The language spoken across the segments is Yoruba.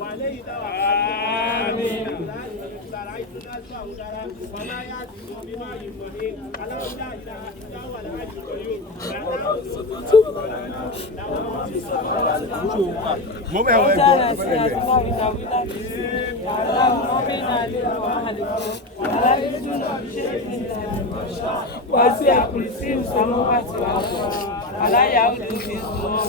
وعليه وما يأتيكم بما يمهين ألا لا إله إلا هو الحي القيوم وسع كرسيه السماوات والأرض ولا يؤوده حفظهما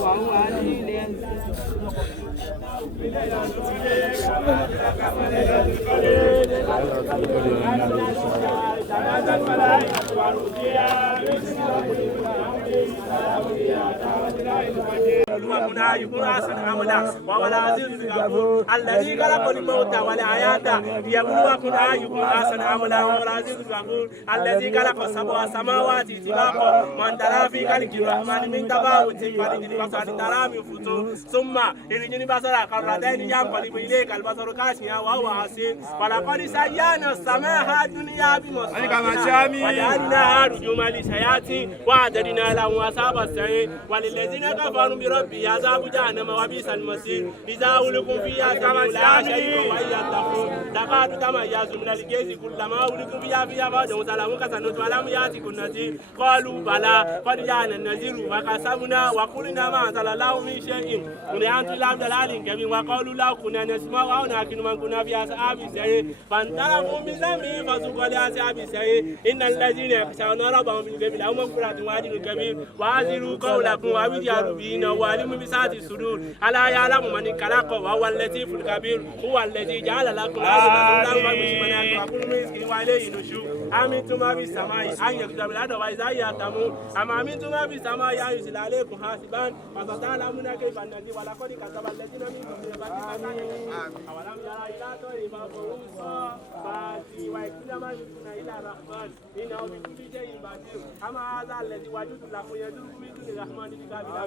وهو العلي العظيم. الذي خلق الموت والحياة ليبلوكم أيكم أحسن عملا وهو العزيز الغفور الذي خلق سبع سماوات طباقا من ترى في خلق الرحمن من تفاوت فلد البصر ترى من فطور ثم يرجع البصر كرتين ينقلب إليك البصر خاسئا وهو حسير ولقد زينا السماء الدنيا بمصابيح وجعلناها رجوما للشياطين وأعتدنا لهم أصحاب السعير وللذين كفروا بربهم عذاب جهنم وبئس المصير إذا ألقوا فيها سمعوا لها شيئا وهي تقول تكاد تميز من الغيظ كلما ألقوا فيها فوج سلام كسنت ولم يأتكم نذير قالوا بلى قد جاءنا النذير فكذبنا وقلنا ما أنزل الله من شيء قل أنتم إلا ضلال كبير وقالوا لو كنا نسمع أو نعقل ما كنا في أصحاب السعير فانطلقوا بذنبهم فسوقوا لأصحاب السعير إن الذين يخشون ربهم بالغيب لهم مغفرة وأجر كبير وأسروا قولكم وأجهروا به وأعلموا بذات الصدور ألا يعلم من خلق وهو اللطيف الخبير هو الذي جعل لكم الأرض مسلما ومسلما وكل مسك وإليه النشور أمنتم ما في السماء أن يكتب الأرض وإذا يهتمون أما أمنتم ما في السماء أن يرسل عليكم حاسبا فستعلمون كيف نذير ولقد كذب الذين من قبلهم أولم يروا إلى طير فوقهم صافات ويكفون ما يشركون إلى الرحمن إنه بكل شيء بصير أما هذا الذي وجدت لكم يدعوكم من دون الرحمن بكافر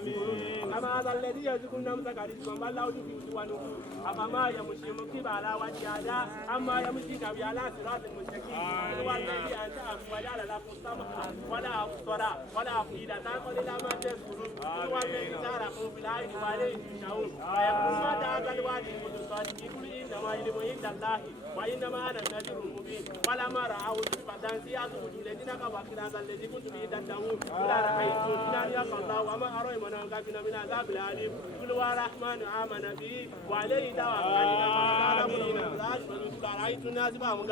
أما هذا الذي يرزقكم نمسك رزقا بل له تفلت ونفور أفما يمشي مكتب على وجه هذا أما يمشي كبي على صراط المستقيم هو الذي أنشأكم وجعل لكم السمع ولا أبصر ولا أفئدة قليلا ما تشكرون هو الذي ساركم في الأرض وإليه ترجعون ويقول متى هذا الوعد إن كنتم صادقين قل إنما علمه عند الله وإنما أنا النذير المبين ولما رأوا زلفة سيئة وجوه الذين كفروا هذا الذي كنتم به تدعون قل أرأيتم إن أريك الله وما أرى من أنكفنا من عذاب الأليم قل هو الرحمن آمن به وعليه توكلنا رأيت الناس بهم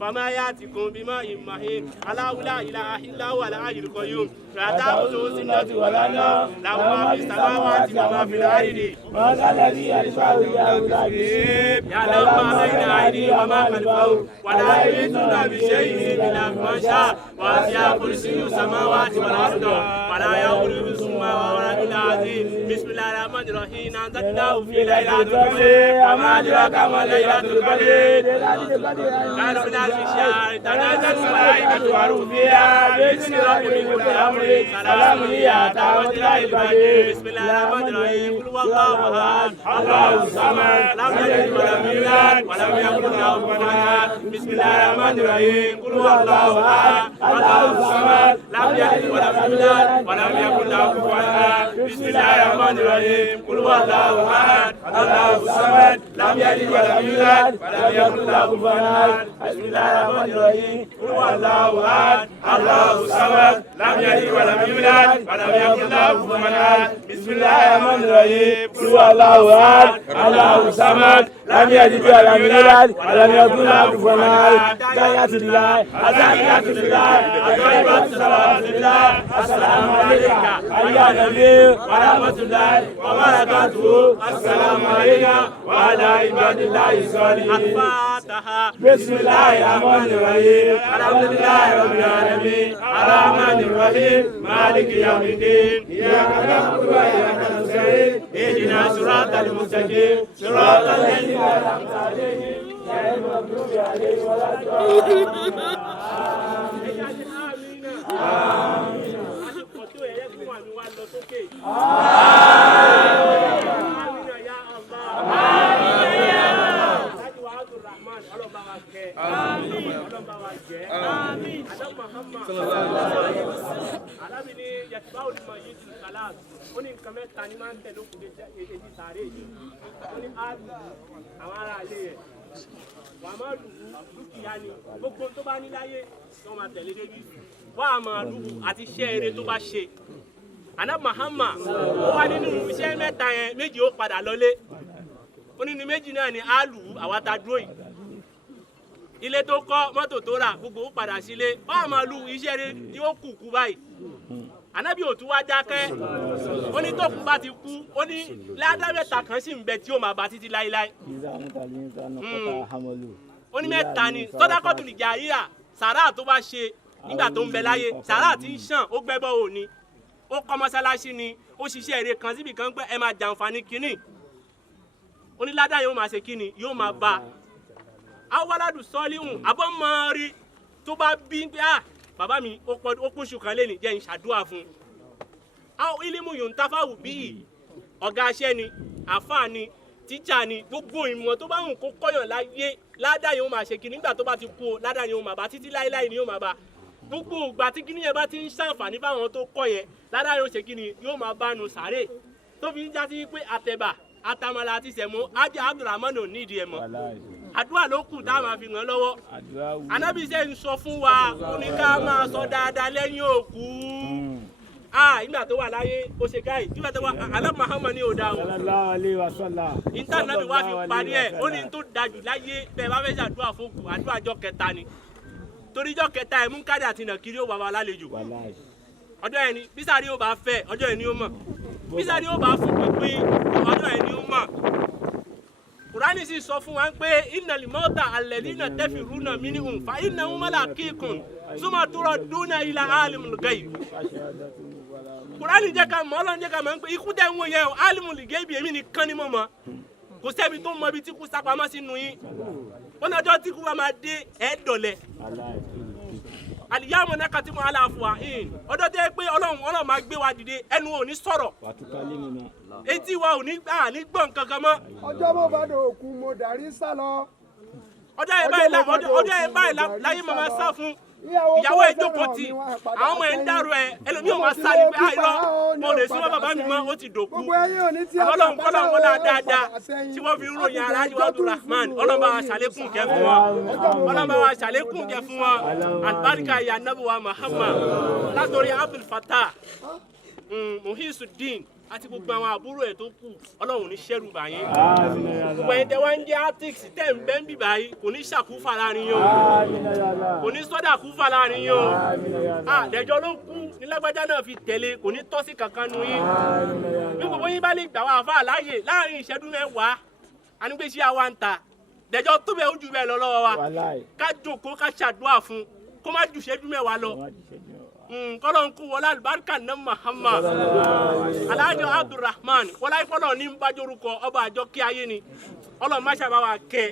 فما يأتيكم بماء مهين ألا لا إله إلا هو الحي القيوم لا تأخذه سنة ولا نوم له ما في السماوات وما في الأرض من الذي يشفع عنده يعلم ما بين أيديهم وما خلفهم ولا يحيطون بشيء إلا بما شاء وسع كرسيه السماوات والأرض ولا يؤوده حفظهما وهو العلي العظيم بسم الله الرحمن الرحيم أنزلناه في ليلة القدر وما أدراك ما ليلة القدر كان من الشهر تنزل الملائكة والروح فيها بإذن ربهم من أمر سلام هي حتى مطلع الفجر بسم الله الرحمن الرحيم قل هو الله أحد الله الصمد لم يلد ولم يولد ولم يكن له كفوا أحد بسم الله الرحمن الرحيم قل هو الله أحد الله الصمد لم يلد ولم يولد ولم يكن له كفوا أحد بسم الله الرحمن الرحيم قل هو الله أحد الله الصمد لم يلد ولم يولد ولم يكن له كفوا أحد بسم الله الرحمن الرحيم قل هو الله أحد الله الصمد لم يلد ولم يولد ولم يكن له كفوا أحد بسم الله الرحمن الرحيم قل هو الله أحد الله الصمد لم يلد ولم يولد ولم يكن له كفوا أحد تحيات لله التحيات لله الطيبات الصلوات لله السلام عليك أيها النبي ورحمة الله وبركاته السلام علينا وعلى عباد الله الصالحين الفاتحة بسم الله الرحمن الرحيم الحمد لله رب العالمين الرحمن الرحيم مالك يوم الدين إياك نعبد وإياك نستعين اهدنا الصراط المستقيم صراط الذين أنعمت عليهم غير المغضوب عليهم ولا الضالين آمين nǹkan mẹ́ta ní máa ń tẹ̀ lókun èdè sàárè yìí ó ní áàlù àwọn ará ilé rẹ̀ wàmọ́ọ̀lù dúkìá ni gbogbo tó bá ní láyé tí wọ́n máa tẹ̀lé débi wọ́n á máa lù àti iṣẹ́ eré tó bá ṣe àná Mahama ó wá nínú iṣẹ́ mẹ́ta yẹn méjì ó padà lọlé ó nínú méjì náà ni áàlù àwa ta dúró yìí ilé tó kọ́ mọ́tò tó rà gbogbo ó padà sílé wọ́n á máa lù iṣẹ́ eré tí ó kù báyìí ànábì òtún wá dákẹ́ ó ní tó kú bá ti kú ó ní ládá mẹ́ta kan sì ń bẹ tí ó máa bá títí láíláí ó ní mẹ́ta ni sọ́dákọ́tù nìjàríyà sàrà tó bá ṣe nígbà tó ń bẹ láyé sàrà tí ń ṣàn ó gbẹ́bọ́ òní ó kọ́ mọ́sálásí ni ó ṣiṣẹ́ èrè kan síbi kan pé ẹ máa jàǹfààní kínní ó ní ládá yóò máa ṣe kínní yóò máa bá awaladu sọ́ọ́líhùn abọ́mọ́rí tó bá bí pé bàbá mi ó kúnṣù kan lé ní jẹ́ ìṣàdúrà fún un. àwọn ilimu yòó ń táfàwù bíi ọ̀gá aṣẹ́ ni àfáà ni tíjà ni gbogbo ìmọ̀ tó bá wùn kó kọ́yàn láyé ládàá yóò máa ṣe kí nígbà tó bá ti kú o ládàá yóò máa bá títí láéláé ni yóò máa bá gbogbo ìgbà tí kíní yẹn bá ti ń ṣàǹfààní fáwọn tó kọ́ yẹn ládàá yóò ṣe kí ni yóò máa bá nu sàárè tó fi ń já sí pé àtẹ̀bà àtàmàlà àti sẹ̀mó ájá Abdulrahman ò nídìí ẹ̀ mọ́ àdúrà ló kù tá a máa fi ràn lọ́wọ́ Ànábì ṣe ń sọ fún wa ó ní ká máa sọ dáadáa lẹ́yìn òkú ìgbà tó wà láyé ó ṣe káyì nígbà tó wà aláàbò Muhammad ní òdà o ìtànàbí wá fi parí ẹ̀ ó ní tó dájú láyé bẹ́ẹ̀ bá fẹ́ ṣàdúrà fókù àdúrà ọjọ́ kẹta ni torí ọjọ́ kẹta ẹ̀ mú káàdì àti nàkiri ó bá wa lálejò ọjọ́ yẹn ni bísàrí ó bá fẹ́ ọjọ́ yẹn ni ó mọ̀ bísàrí ó bá fún pínpín ọjọ́ yẹn ni ó mọ̀ Kùránì sì sọ fún wa pé innal mauta alladhina tafirruna minhum fa innahu malaqikum summa turadduna ila alimul ghaib. Kùránì jẹ́ ká mọ̀ Ọlọ́run jẹ́ ká mọ̀ pé ikú tẹ́ ń wò yẹn o alimul ghaib èmi nìkan ni mo mọ̀ kò sẹ́mi tó mọ ibi tí kú sápamọ́ sínú yín ó ní ọjọ́ tí kú bá máa dé ẹ̀ dọ̀lẹ́ aliyamu náà kàtí mu aláfùwà ọjọ́ tẹ́ pé Ọlọ́run máa gbé wa dìde ẹnu ò ní sọ̀rọ̀ etí wa ò ní gbà ní gbọ̀n kankan mọ́. ọjọ́ mo bá dò òkú mo darí sá lọ. ọjọ́ yẹn báyìí láyé màmá sá fún ìyàwó ẹ̀ jókòó tì àwọn ọmọ ẹ̀ ń dárò ẹ̀ ẹlòmíràn máa sá ní pé àìrọ́ mo lè súnmọ́ bàbá mi mọ́ ó ti dòkú. Ọlọ́run dáadáa tí wọ́n fi ń ròyìn Alhaji Abdulrahman Ọlọ́run bá wa ṣàlékún kẹ́ fún wọn Ọlọ́run bá wa ṣàlékún kẹ́ fún wọn àlùbáríkà ìyá nàbùwà Muhammad látòrí Abdul Fattah Muhisuddin àti gbogbo àwọn àbúrò ẹ̀ tó kù Ọlọ́run ní ṣẹ́rù báyìí gbogbo ẹ̀yin tẹ́ wá ń jẹ́ artix tẹ́ ń bẹ́ ń bì báyìí kò ní ṣàkúfà láàrin yín o kò ní sọ́dà kúfà láàrin yín o àdẹ̀jọ́ ló kú ní lágbájá náà fi tẹ̀lé kò ní tọ́ sí kankan nu yín bí gbogbo yín bá lè gbà wá àfáà láàyè láàrin ìṣẹ́jú mẹ́wàá anígbèsí àwa ń ta dẹ̀jọ́ tó bẹ́ẹ̀ ó jù bẹ́ẹ̀ lọ lọ́wọ́ wa ká jókòó ká ṣàdúrà fún kó má ju ìṣẹ́jú mẹ́wàá lọ kọlọ́n kú wọlé alibarika ní Muhammad Alhaji Abdulrahman wọlé ìfọlọ́ ní nbàjọ́rùkọ ọba àjọ kí ayé ni Ọlọ́run má ṣe bá wa kẹ́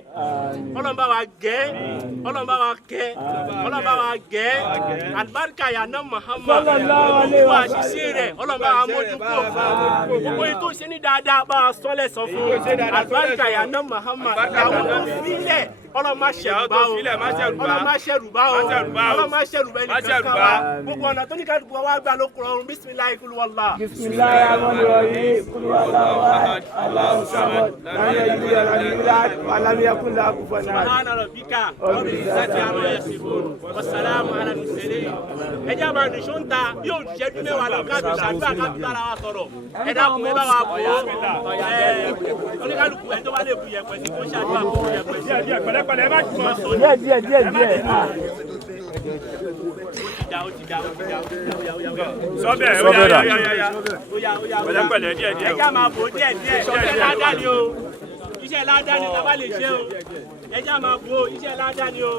Ọlọ́run bá wa gẹ́ Ọlọ́run bá wa kẹ́ Ọlọ́run bá wa gẹ́ alibarika yà ní Muhammad gbogbo àṣìṣe rẹ̀ Ọlọ́run bá wa mójú kó gbogbo ètò ṣe ní dáadáa bá wa sọ́lẹ̀ sọ fún alibarika yà ní Muhammad àwọn tó sílẹ̀ Ọlọ́run má ṣẹ̀rù bá o Ọlọ́run má ṣẹ̀rù bá o Ọlọ́run má ṣẹ̀rù bá ẹni kankan wa gbogbo ọ̀nà tó ní ká dùgbò wá gbà ló kúrò ọrùn bisimilayi kúlú wàllá. bisimilayi amadu rahim kúlú wàllá wàhálà aláwọ sábà láyé ìlú yàrá nílá alámiyà kúndà kúfọ náà. subhana rabbika rabbil izzati amma yasifun wasalaamu ala mursalin. ẹ jẹ́ àbá nìṣó ń ta yóò ṣẹ́jú mẹ́wàá lọ ká fi ṣàdúrà ká fi bára wa sọ̀rọ̀ ẹ dákun ẹ bá wa bọ̀ oníkálukú ẹni tó bá lè bu yẹ̀pẹ̀ sí kó ṣàdúrà kó bu yẹ̀pẹ̀ sí. pẹ̀lẹ́pẹ̀lẹ́ ẹ má jù mọ́ sóni. díẹ̀. Sọ́bẹ̀ pẹ̀lẹ́pẹ̀lẹ́ díẹ̀. Ẹ já máa bò díẹ̀. Iṣẹ́ ládàáni o. Iṣẹ́ ládàáni la bá lè ṣe o. Ẹ já máa bò iṣẹ́ ládàáni o.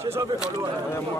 Ṣé sọ́bẹ̀ kan ló wà?